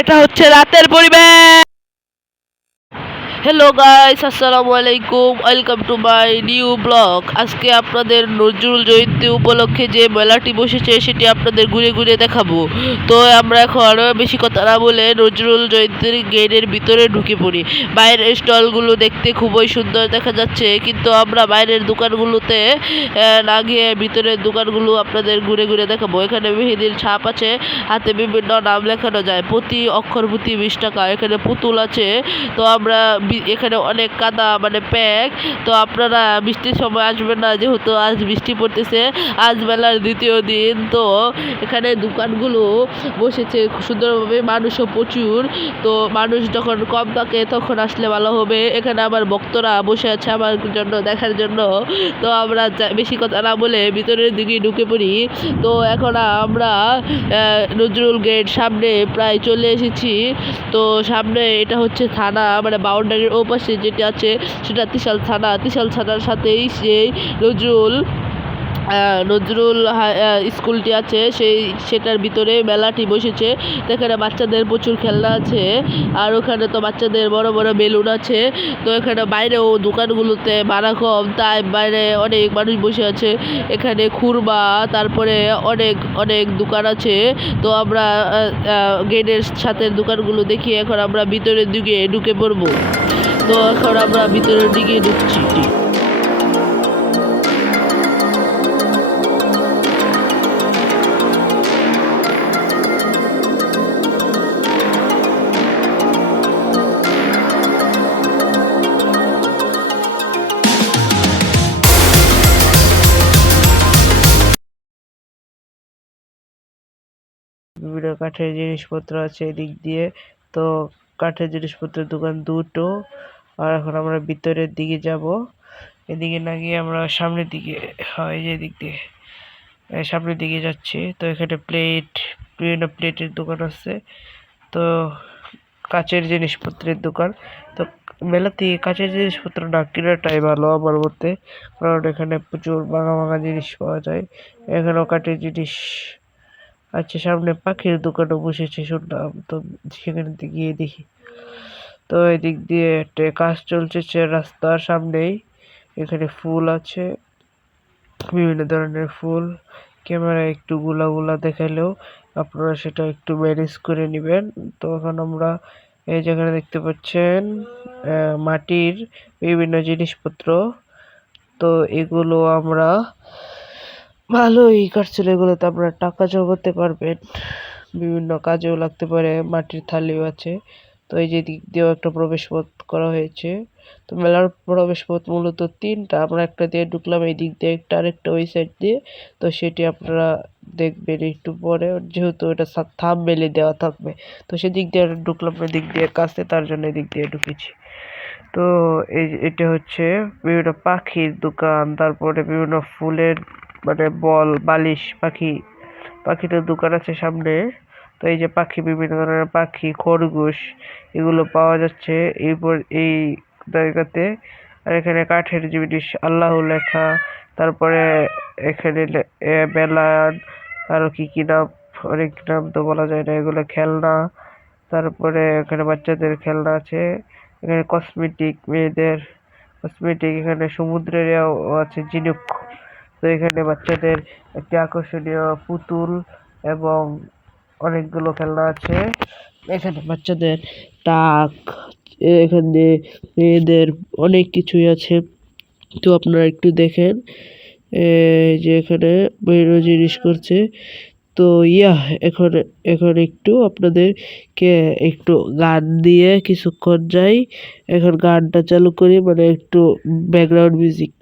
এটা হচ্ছে রাতের পরিবেশ। হ্যালো গাইস, আসসালামু আলাইকুম, welcome to my new blog. আজকে আপনাদের নজরুল জয়ন্তী উপলক্ষে যে মেলাটি বসেছে সেটি আপনাদের ঘুরে ঘুরে দেখাবো। তো আমরা এখন বেশি কথা না বলে নজরুল জয়ন্তীর গেটের ভিতরে ঢুকে পড়ি। বাইরের স্টলগুলো দেখতে খুবই সুন্দর দেখা যাচ্ছে, কিন্তু আমরা বাইরের দোকানগুলোতে না গিয়ে ভিতরের দোকানগুলো আপনাদের ঘুরে ঘুরে দেখাবো। এখানে মেহেদির ছাপ আছে, হাতে বিভিন্ন নাম লেখানো যায়, প্রতি অক্ষর প্রতি 20 টাকা। এখানে পুতুল আছে। তো আমরা এখানে অনেক কাদা মানে প্যাক। তো আপনারা বৃষ্টির সময় আসবেন না, যেহেতু আজ বৃষ্টি পড়তেছে। আজ মেলার দ্বিতীয় দিন, তো এখানে দোকানগুলো বসেছে সুন্দরভাবে, মানুষও প্রচুর। তো মানুষ যখন কম থাকে তখন আসলে ভালো হবে। এখানে আমার ভক্তরা বসে আছে আমার জন্য, দেখার জন্য। তো আমরা বেশি কথা না বলে ভিতরের দিকে ঢুকে পড়ি। তো এখন আমরা নজরুল গেট সামনে প্রায় চলে এসেছি। তো সামনে এটা হচ্ছে থানা, মানে বাউন্ডারির ওপাশে যেটা আছে সেটা ত্রিশাল থানা। ত্রিশাল থানার সাথেই সেই নজরুল নজরুল স্কুলটি আছে, সেটার ভিতরে মেলাটি বসেছে। এখানে বাচ্চাদের প্রচুর খেলনা আছে, আর ওখানে তো বাচ্চাদের বড় বড় বেলুন আছে। তো এখানে বাইরেও দোকানগুলোতে ভাড়া কম, তাই বাইরে অনেক মানুষ বসে আছে। এখানে খুরমা, তারপরে অনেক অনেক দোকান আছে। তো আমরা গেটের সাথে দোকানগুলো দেখি। এখন আমরা ভিতরের দিকে ঢুকে পড়বো। তো এখন আমরা ভিতরের দিকে ঢুকছি। বিভিন্ন কাঠের জিনিসপত্র আছে এদিক দিয়ে। তো কাঠের জিনিসপত্রের দোকান দুটো। আর এখন আমরা ভিতরের দিকে যাব। এদিকে না গিয়ে আমরা সামনের দিকে, হয় যে দিক দিয়ে সামনের দিকে যাচ্ছি। তো এখানে বিভিন্ন প্লেটের দোকান আছে। তো কাচের জিনিসপত্রের দোকান। তো মেলাতে কাচের জিনিসপত্র না কেনাটাই ভালো আমার মতে, কারণ এখানে প্রচুর ভাঙা ভাঙা জিনিস পাওয়া যায়। এখানেও কাঠের জিনিস। আচ্ছা, সামনে পাখির দোকানও বসেছে শুনলাম, তো সেখানে গিয়ে দেখি। তো এদিক দিয়ে একটা কাজ চলছে রাস্তার সামনেই। এখানে ফুল আছে, বিভিন্ন ধরনের ফুল। ক্যামেরা একটু গুলা গুলা দেখালেও আপনারা সেটা একটু ম্যানেজ করে নেবেন। তো এখন আমরা এই জায়গায় দেখতে পাচ্ছেন মাটির বিভিন্ন জিনিসপত্র। তো এগুলো আমরা ভালোই কাটছিল, এগুলোতে আপনারা টাকা জমাতে পারবেন, বিভিন্ন কাজেও লাগতে পারে। মাটির থালিও আছে। তো এই যে দিক দিয়েও একটা প্রবেশ পথ করা হয়েছে। তো মেলার প্রবেশ পথ মূলত তিনটা, আমরা একটা দিয়ে ঢুকলাম, এই দিক দিয়ে একটা, আরেকটা ওই সাইড দিয়ে। তো সেটি আপনারা দেখবেন একটু পরে, যেহেতু এটা থাম্বনেইলে দেওয়া থাকবে। তো সেদিক দিয়ে ঢুকলাম, এদিক দিয়ে কাছে, তার জন্য এদিক দিয়ে ঢুকেছি। তো এটা হচ্ছে বিভিন্ন পাখির দোকান, তারপরে বিভিন্ন ফুলের মানে বল বালিশ পাখিটার দোকান আছে সামনে। তো এই যে পাখি, বিভিন্ন ধরনের পাখি, খরগোশ, এগুলো পাওয়া যাচ্ছে এই জায়গাতে। আর এখানে কাঠের জিনিস, আল্লাহ লেখা। তারপরে এখানে বেলান, আরো কি কি নাম, অনেক নাম তো বলা যায় না। এগুলো খেলনা। তারপরে এখানে বাচ্চাদের খেলনা আছে। এখানে কসমেটিক, মেয়েদের কসমেটিক। এখানে সমুদ্রের আছে ঝিনুক। তো এখানে বাচ্চাদের একটি আকর্ষণীয় পুতুল এবং অনেকগুলো খেলনা আছে। এখানে বাচ্চাদের টাক, এখানে মেয়েদের অনেক কিছুই আছে। তো আপনারা একটু দেখেন, যে এখানে বিভিন্ন জিনিস করছে। তো এখন এখন একটু আপনাদেরকে একটু গান দিয়ে কিছুক্ষণ যাই। এখন গানটা চালু করি, মানে একটু ব্যাকগ্রাউন্ড মিউজিক।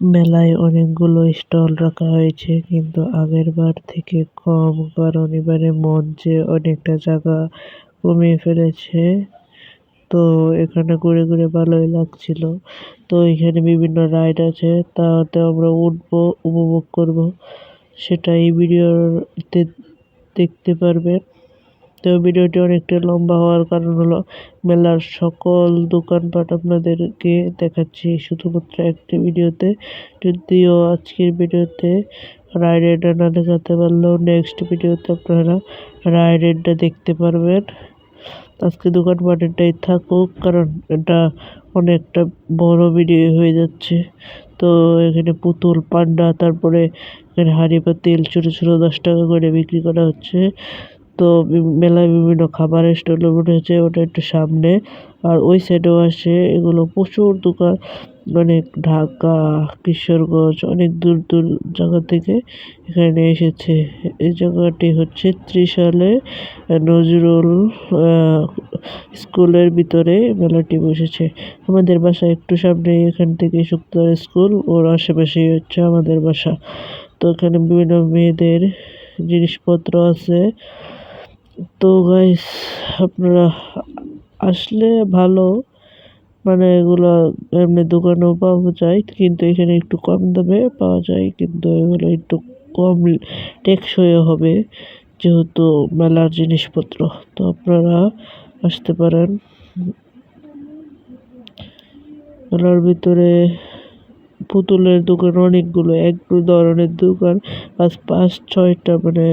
মেলায় অনেকগুলো স্টল রাখা হয়েছে কিন্তু আগের বার থেকে কম, কারণ এবারে মঞ্চে অনেকটা জায়গা কমিয়ে ফেলেছে। তো এখানে ঘুরে ঘুরে ভালোই লাগছিল। তো এখানে বিভিন্ন রাইড আছে, তাতে আমরা উঠবো, উপভোগ করব, সেটা এই ভিডিওতে দেখতে পারবেন। তো ভিডিওটি অনেকটা লম্বা হওয়ার কারণ হলো মেলার সকল দোকানপাট আপনাদেরকে দেখাচ্ছি শুধুমাত্র একটি ভিডিওতে। যদিও আজকের ভিডিওতে রাইডটা না দেখাতে পারলেও নেক্সট ভিডিওতে আপনারা রাইডটা দেখতে পারবেন। আজকে দোকানপাটেরটাই থাকুক, কারণ এটা অনেকটা বড় ভিডিও হয়ে যাচ্ছে। তো এখানে পুতুল, পান্ডা, তারপরে এখানে হাঁড়ি পাতিল ছোট ছোট 10 টাকা করে বিক্রি করা হচ্ছে। তো মেলায় বিভিন্ন খাবারের স্টল উঠেছে, ওটা একটু সামনে। আর ওই সাইডেও আছে এগুলো প্রচুর দোকান, অনেক ঢাকা, কিশোরগঞ্জ, অনেক দূর দূর জায়গা থেকে এখানে এসেছে। এই জায়গাটি হচ্ছে ত্রিশালে নজরুল স্কুলের ভিতরে মেলাটি বসেছে। আমাদের বাসা একটু সামনে, এখান থেকে শুক্তার স্কুল, ওর আশেপাশেই হচ্ছে আমাদের বাসা। তো এখানে বিভিন্ন মেয়েদের জিনিসপত্র আছে। তো গাইস, আপনারা আসলে ভালো, মানে এগুলো এমনি দোকানেও পাওয়া যায় কিন্তু এখানে একটু কম দামে পাওয়া যায়, কিন্তু এগুলো একটু কম টেকসইও হবে যেহেতু মেলার জিনিসপত্র। তো আপনারা আসতে পারেন। মেলার ভিতরে পুতুলের দোকান অনেকগুলো, এক ধরনের দোকান 5-6টা, মানে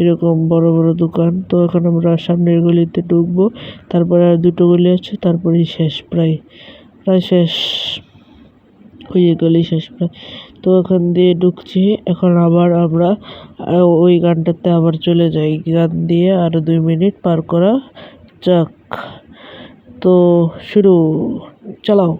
এরকম বড় বড় দোকান। তো এখন আমরা সামনের গলিতে ঢুকবো, তারপরে আর দুটো গলি আছে, তারপরেই শেষ, প্রায় প্রায় শেষ, ওই গলি শেষ প্রায়। তো ওখান দিয়ে ঢুকছি, এখন আবার আমরা ওই গানটাতে আবার চলে যাই। গান দিয়ে আরো 2 মিনিট পার করা যাক। তো শুরু, চালাও।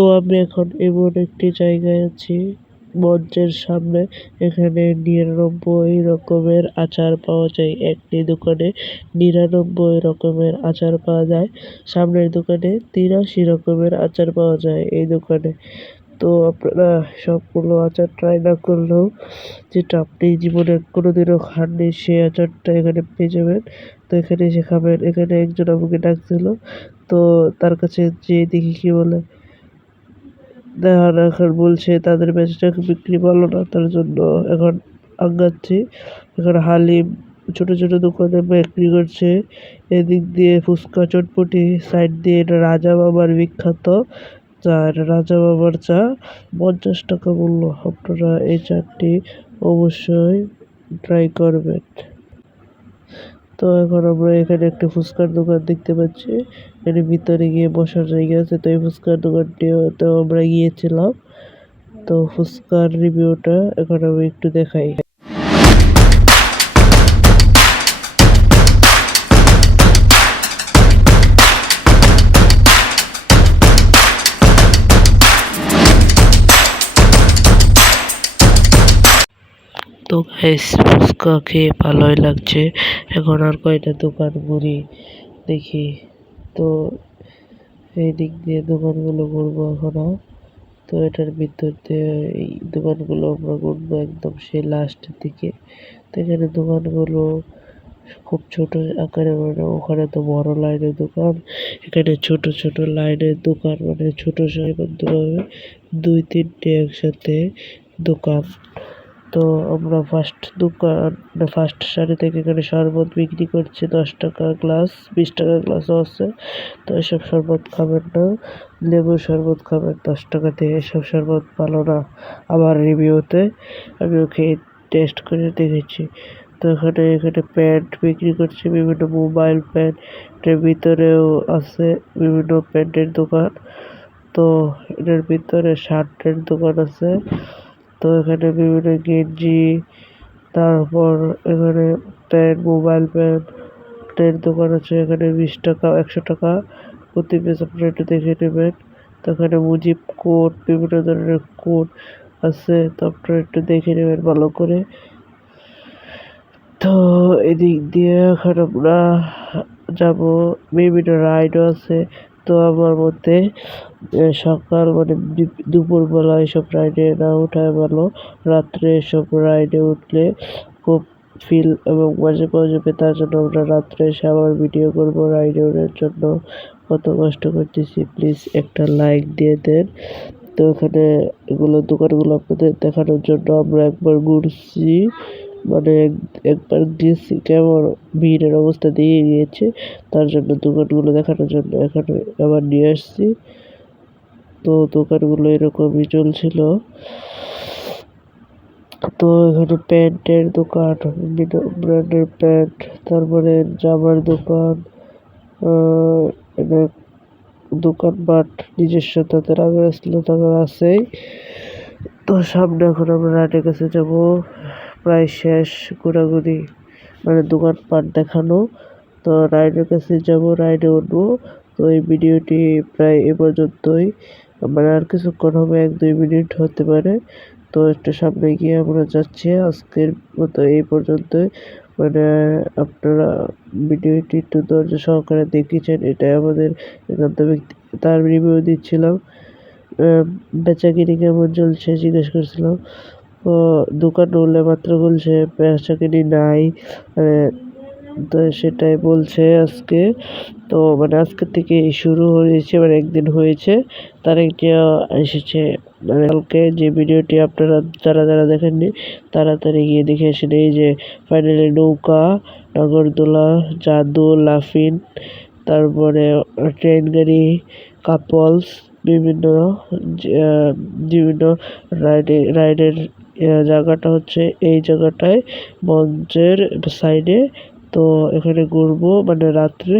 তো আমি এখন এমন একটি জায়গায় আছি মঞ্চের সামনে। এখানে ৯৯ রকমের আচার পাওয়া যায়। একটি দোকানে ৯৯ রকমের আচার পাওয়া যায়, সামনের দোকানে ৮৩ রকমের আচার পাওয়া যায় এই দোকানে। তো আপনারা সবগুলো আচার ট্রাই না করলেও যেটা আপনি জীবনে কোনোদিনও খাননি সেই আচারটা এখানে পেয়ে যাবেন। তো এখানে এসে খাবেন। এখানে একজন আমাকে ডাকছিল, তো তার কাছে যেয়ে দেখি কি বলে। এখন বলছে তাদের বেচাকেনা বিক্রি ভালো না, তার জন্য এখন আগাচ্ছি। এখন হালিম ছোট ছোট দোকানে বিক্রি করছে। এদিক দিয়ে ফুচকা চটপটি, সাইড দিয়ে এটা রাজা বাবার বিখ্যাত চা, এটা রাজা বাবার চা, ৫০ টাকা মূল্য। আপনারা এই চাটি অবশ্যই ট্রাই করবেন। তো এখন আমরা এখানে একটা ফুচকার দোকান দেখতে পাচ্ছি। এর ভিতরে গিয়ে বসার জায়গা আছে। তো এই ফুচকার দোকানটিতে আমরা গিয়েছিলাম। তো ফুচকার রিভিউটা এখন আমি একটু দেখাই। তো গাইস, ফুচকা খেয়ে ভালোই লাগছে। এখন আর কয়টা দোকান ঘুরি দেখি। তো এই দিক দিয়ে দোকানগুলো ঘুরবো এখনো। তো এটার ভিতর দিয়ে এই দোকানগুলো আমরা ঘুরবো একদম সেই লাস্টের দিকে। তো এখানে দোকানগুলো খুব ছোট আকারে, মানে ওখানে তো বড় লাইনের দোকান, এখানে ছোট ছোট লাইনের দোকান, মানে ছোট সারিবদ্ধভাবে ২-৩টে একসাথে দোকান। তো আমরা ফার্স্ট সারি থেকে এখানে শরবত বিক্রি করছে ১০ টাকা গ্লাস, ২০ টাকা গ্লাসও আছে। তো এসব শরবত খাবেন না, লেবুর শরবত খাবেন ১০ টাকাতে। এসব শরবত ভালো না আমার রিভিউতে, আমিও খেয়ে টেস্ট করে দেখেছি। তো এখানে প্যান্ট বিক্রি করছে, বিভিন্ন মোবাইল প্যান্ট, এটার ভিতরেও আছে বিভিন্ন প্যান্টের দোকান। তো এটার ভিতরে শার্টের দোকান আছে। তো এখানে বিভিন্ন গেঞ্জি, তারপর এখানে প্যান্ট, মোবাইল প্যান্টের দোকান আছে। এখানে ২০ টাকা, ১০০ টাকা প্রতি পিস, আপনারা একটু দেখে নেবেন। তো এখানে মুজিব কোট, বিভিন্ন ধরনের কোট আছে, তো আপনারা একটু দেখে নেবেন ভালো করে। তো এদিক দিয়ে এখন আমরা যাবো, বিভিন্ন রাইডও আছে। তো আমার মতে সকাল মানে দুপুরবেলা এসব রাইডে না ওঠাই ভালো। রাত্রে এসব রাইডে উঠলে খুব ফিল এবং মজা পাওয়া যাবে। তার জন্য আমরা রাত্রে এসে আবার ভিডিও করবো রাইডে ওঠার জন্য। কত কষ্ট করতেছি, প্লিজ একটা লাইক দিয়ে দেন। তো এখানে এগুলো দোকানগুলো আপনাদের দেখানোর জন্য আমরা একবার ঘুরছি, মানে একবার গেছি, কেমন ভিড়ের অবস্থা দিয়ে গিয়েছে, তার জন্য দোকানগুলো দেখানোর জন্য এখানে আবার নিয়ে আসছি। তো দোকানগুলো এরকমই চলছিল। তো এখানে প্যান্টের দোকান, বিভিন্ন ব্র্যান্ডের প্যান্ট, তারপরে জামার দোকান, এখানে দোকানপাট নিজস্ব তাদের আগে আসলে তাদের আছেই। তো সামনে এখন আমরা রাইডের কাছে যাব, প্রায় শেষ ঘোরাঘুরি, মানে দোকানপাট দেখানো। তো রাইডের কাছে যাব, রাইডে উঠবো। তো এই ভিডিওটি প্রায় এ পর্যন্তই, মানে আর কিছুক্ষণ হবে, ১-২ মিনিট হতে পারে। তো একটু সামনে গিয়ে আমরা যাচ্ছি। আজকের মতো এই পর্যন্তই। মানে আপনারা ভিডিওটি একটু ধৈর্য সহকারে দেখেছেন, এটাই আমাদের একান্ত ব্যক্তি, তার রিভিউ দিচ্ছিলাম। বেচাকিনি কেমন চলছে জিজ্ঞেস করছিলাম। তো দোকান উল্লে মাত্র বলছে বেচাকিনি নাই, তো সেটাই বলছে আজকে। তো মানে আজকে থেকে শুরু হয়েছে, মানে একদিন হয়েছে, তারিখটা এসেছে মানে কালকে। যে ভিডিওটি আপনারা যারা যারা দেখেননি তাড়াতাড়ি গিয়ে দেখে আসেন। এই যে ফাইনালি নৌকা, নাগরদোলা, জাদু, লাফিং, তারপরে ট্রেন গাড়ি, কাপলস, বিভিন্ন বিভিন্ন রাইডের জায়গাটা হচ্ছে এই জায়গাটায় মঞ্চের সাইডে। তো এখানে ঘুরবো মানে রাত্রে।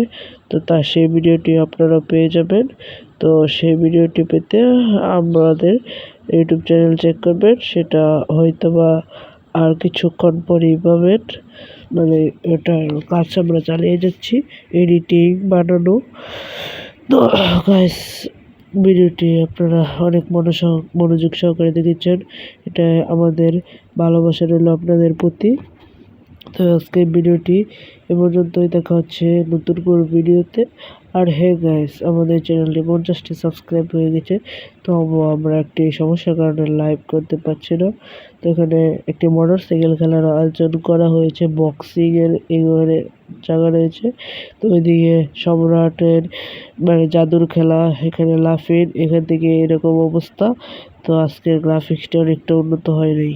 তো সেই ভিডিওটি আপনারা পেয়ে যাবেন। তো সেই ভিডিওটি পেতে আমাদের ইউটিউব চ্যানেল চেক করবেন, সেটা হয়তোবা আর কিছুক্ষণ পরেই পাবেন। মানে এটার কাজ আমরা চালিয়ে যাচ্ছি, এডিটিং বানানো। তো গাইস, ভিডিওটি আপনারা অনেক মনোযোগ সহকারে দেখেছেন। এটা আমাদের ভালোবাসা রইল আপনাদের প্রতি। তো আজকের ভিডিওটি এ পর্যন্তই, দেখা হচ্ছে নতুন কোনো ভিডিওতে। আর হ্যাঁ গাইস, আমাদের চ্যানেলটি 50টি সাবস্ক্রাইব হয়ে গেছে, তো আমরা একটি সমস্যার কারণে লাইভ করতে পারছি না। তো এখানে একটি মোটরসাইকেল খেলার আয়োজন করা হয়েছে, বক্সিং এর এবারে জায়গা রয়েছে। তো ওইদিকে সম্রাটের মানে জাদুর খেলা, এখানে লাফিং, এখান থেকে এরকম অবস্থা। তো আজকের গ্রাফিক্সটা অনেকটা উন্নত হয় নাই।